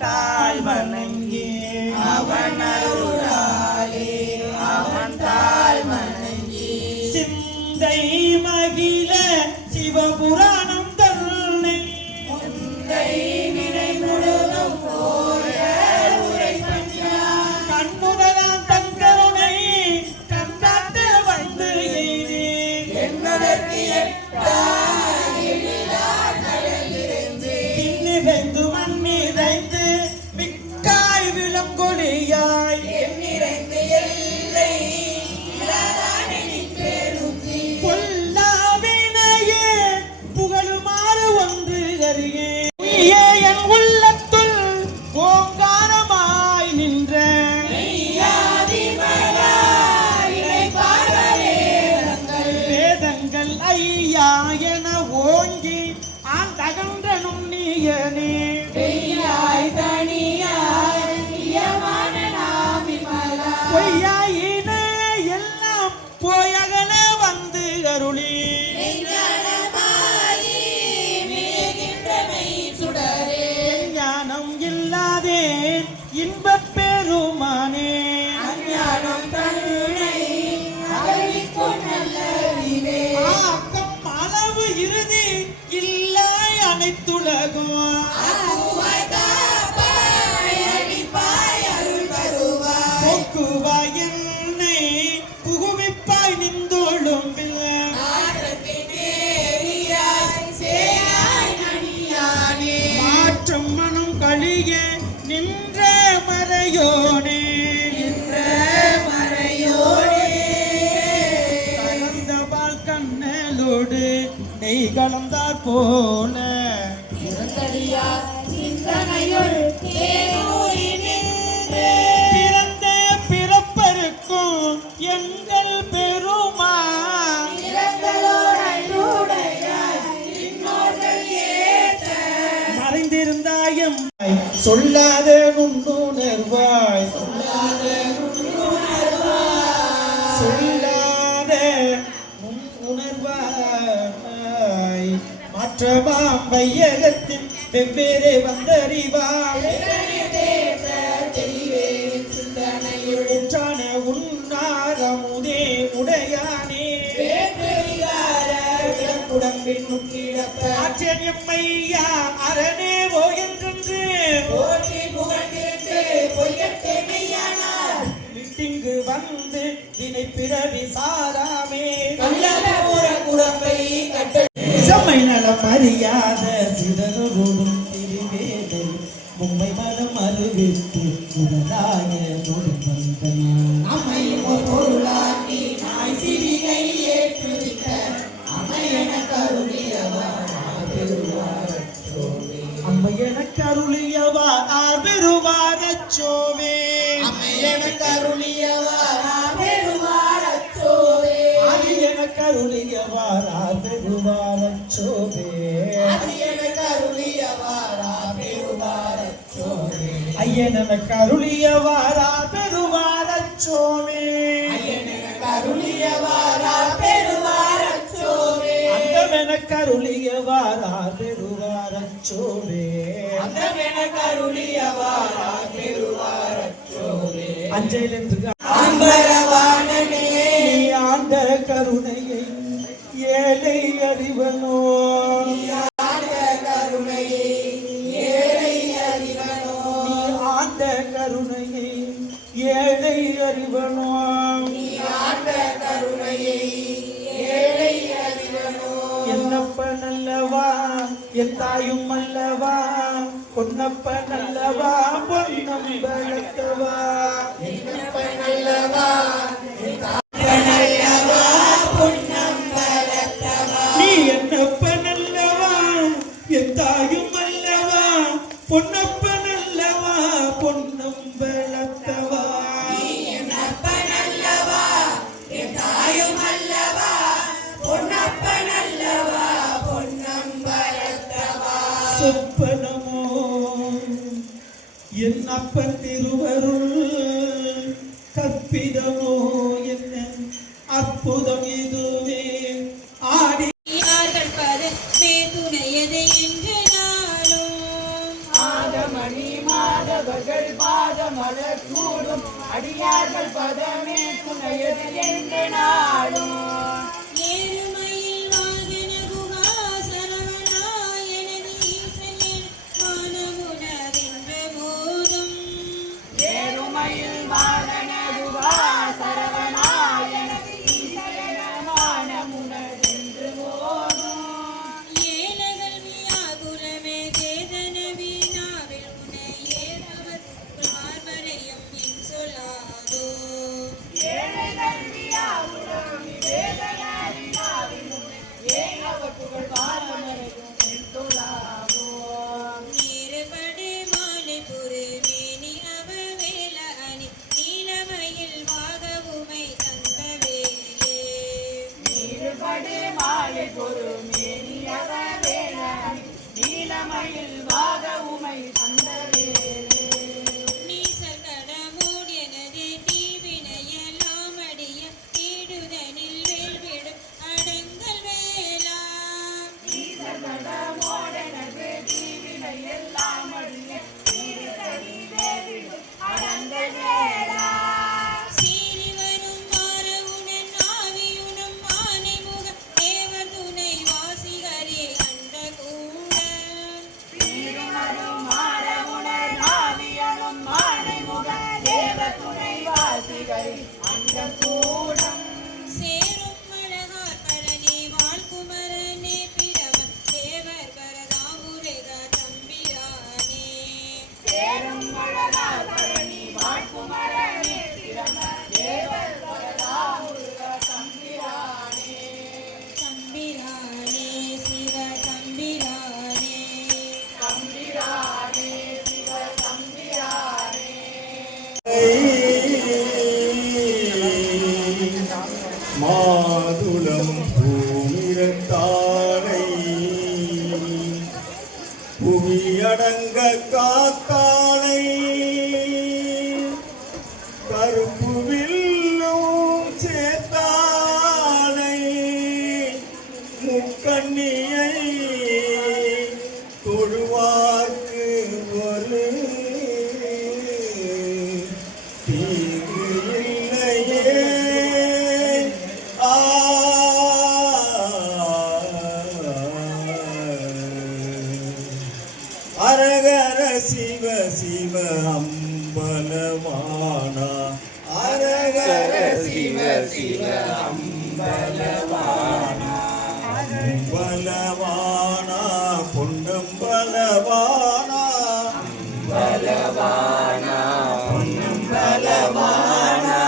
தாய் வணங்கி அவன் அருளாலே அவன் தாய் வணங்கி சிந்தை மகிழ சிவபுராணம் தன்னை முந்தை வினை முழுதும் போய உரை கண்முதலாம் தன் கருணை கண்டாட்ட வந்து எய்தி என்பதற்கு நிறைந்து மண் நிறைந்து மிக்காய் விளங்கொழியாய் நிறைந்து எல்லை பொல்லாவினையே புகழுமாறு ஒன்று அறியே என் உள்ளத்துள் ஓங்காரமாய் நின்ற வேதங்கள் ஐயா என ஓங்கி ஆண்டகன்ற நுண்ணியனே பொய்யாயின எல்லாம் போயகன வந்து அருளி ஞானம் இல்லாதே இன்பப் பெருமானே ஆக்கம் அளவு இறுதி இல்லாய் அனைத்துலகும் போக்குவாய் என்னை புகுவிப்பாய் நின்றோளும் மாற்றம் மனம் கழிய நின்ற மறையோனே கலந்த பால் கண்ணலோடு நெய் கலந்தார் போல பிறந்த பிறப்பருக்கும் எங்கள் பெருமா மறைந்திருந்தாயம் சொல்லாத நுண்ணுணர்வாய் சொல்லாத உணர்வாய் மாற்றமாம் வையகத்தின் வெவ்வேறு வந்தறிவாய் உற்றான உன்னாரமுதே உடையானே ஆச்சரியம்மையா அரணே ஓயென்று விட்டிங்கு வந்து வினை பிறவி சாராமே செம்மை நலம் அறியாத சிதறோடும் திருவேதை மும்மை மனம் அறிவித்து உடலாய அம்மை பொருளாக்கி நாய் சிறிகை ஏற்றுவித்த அம்மையன கருளியவா பெருவாரச்சோவே அம்மையன கருளியவா பெருவாரச்சோவே அரியன கருளியவா பெருவாரச்சோவே அரியன கருளியவா பெருவாரச்சோவே ஐயன கருளியவா பெருவாரச்சோவே ஐயன கருளியவா பெருவாரச்சோவே அந்தமென கருளியவா பெருவாரச்சோவே அந்தமென கருளியவா பெருவாரச்சோவே அஞ்சலிந்து அம்பரவாணனே ஆண்ட கருணையை ஏழை அறிவனோ ஆண்ட கருணையை ஏழை அறிவனோ ஆண்ட கருணையை ஏழை அறிவனோ ஆண்ட கருணையை ஏழை அறிவனோ என்னப்ப நல்லவா என் தாயும் அல்லவா பொன்னப்ப நல்லவா பொன்னம் வளர்த்தவா என்னப்ப நல்லவா நீ என்னப்ப நல்லவா என் தாயும் அல்லவா பொன்னப்ப நல்லவா பொன்னம் வளர்த்தவா சொப்பனமோ என் அப்பன் திருவருள் கற்பிதமோ என்ன அற்புதம் இதுவே ஆடி துணையது என்று நாளும் ஆகமணி அடியவர்கள் பாதமலர் சூடும் அடியார்கள் பதமே துணையது என்று நாடும் நீலமயில் வாக உமை தந்த நீ சகட மூடியனதே தீவினையெல்லாம் அடிய தீடுதனில் வேல்விடும் அடங்கல் வேளா நீ சகட மூடனது தீவினையெல்லாம் அடிய தீடுதனில் வேல்விடும் அடங்கல் வேளா சேரும் அழகார் பழனி வாழ்குமரனே பிரமன் தேவர் பரதாமுருக தம்பிரானே சேரும் அழகார் பழனி வாழ்குமரனே பிரமன் தேவர் பரதாமுருக தம்பிரானே தம்பிரானே சிவ தம்பிரானே தம்பிரானே சிவ தம்பிரானே மாதுளம் பூமிரத்தானை புவியடங்க காத்தானை கருப்பு வில்லும் சேத்தானை முக்கண்ணியை தொழுவார்க்கு ஒரு தீங்கு இல்லையே அரகர சிவ சிவ அம்பலவானா அரகர சிவ சிவ அம்பலவானா அம்பலவானா பொன்னம்பலவானா அம்பலவானா பொன்னம்பலவானா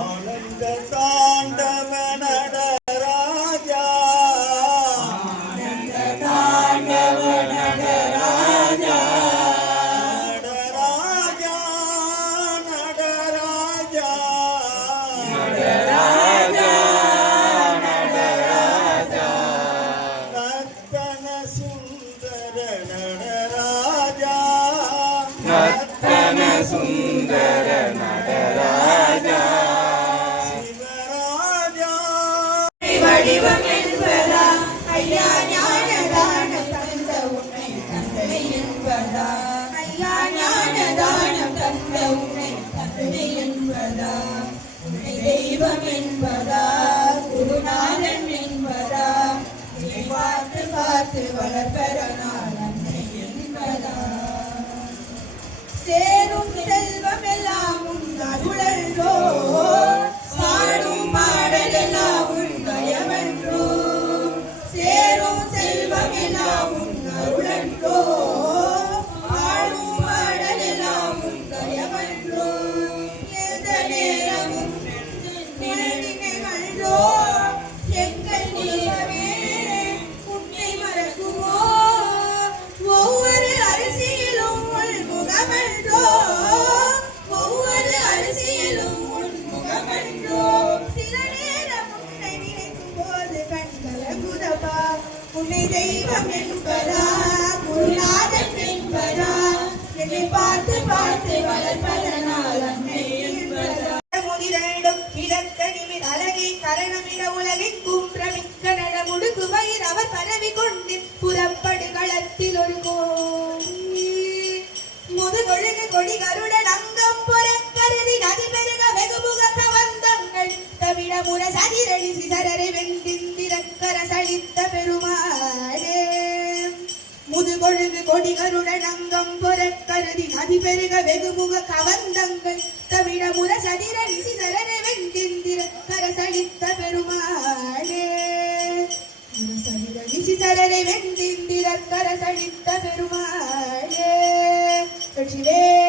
ஆனந்த தாண்டவ நடராஜா ஆனந்த தாண்டவ நடராஜா நடராஜா நடராஜா நடராஜா நடராஜா ரத்தன சுந்தர நடராஜா ரத்தன சுந்தர நடராஜா சிவராஜா வடிவம் என்பதா ஐயா ஞானதானம் தந்த உன்னை தந்தை என்பதா ஐயா ஞானதானம் தந்த உன்னை தந்தை என்பதா உன்னை தெய்வம் என்பதா குருநாதன் என்பதா நீ பார்த்து பார்த்து வளர்ப்பதனால் அன்னை என்பதா சேரும் செல்வம் எல்லாம் உன் அருளன்றோ பாடும் பாடல் எல்லாம் உன் தயவன்றோ சேரும் செல்வம் எல்லாம் உன் அருளன்றோ பாடும் பாடல் எல்லாம் உன் தயவன்றோ எந்த நேரமும் நினைவன்றோ எங்கள் நீரவே உன்னை மறக்குமோ ஒவ்வொரு அரிசியிலும் உள் முகமன்றோ ஒவ்வொரு அரிசியிலும் உன் முகமன்றோ சில நேரம் உன்னை நினைக்கும் போது கண்கள குதவா உன்னை தெய்வம் என்பதா குருநாதன் என்பதா என்னை பார்த்து பார்த்து வளர்ப்பதனால் அன்னை என்பதா முதிரண்டும் இலக்கணிவின் அழகை கரணமிட உலகிற்கும் பிரமிக்க நடமுடுக்கு வயிறு அவர் பரவி கொண்டு புறப்படு களத்தில் ஒரு முதுகொழுகு கொடி கருடன் அங்கம் புற கருதி நதி பெருக வெகுமுக கவந்தங்கள் தமிழ முர சதிரடி சிசரரை வெந்திந்திரக்கர சளித்த பெருமாளே முதுகொழுகு கொடி கருடன் அங்கம் புற கருதி நதி பெருக வெகுமுக கவந்தங்கள் தமிழ முர சதிரடி சிசரரை வெந்திந்திரக்கர சளித்த பெருமாளே சரரை வெந்திந்திரக்கர சளித்த பெருமாளே வெற்றிவே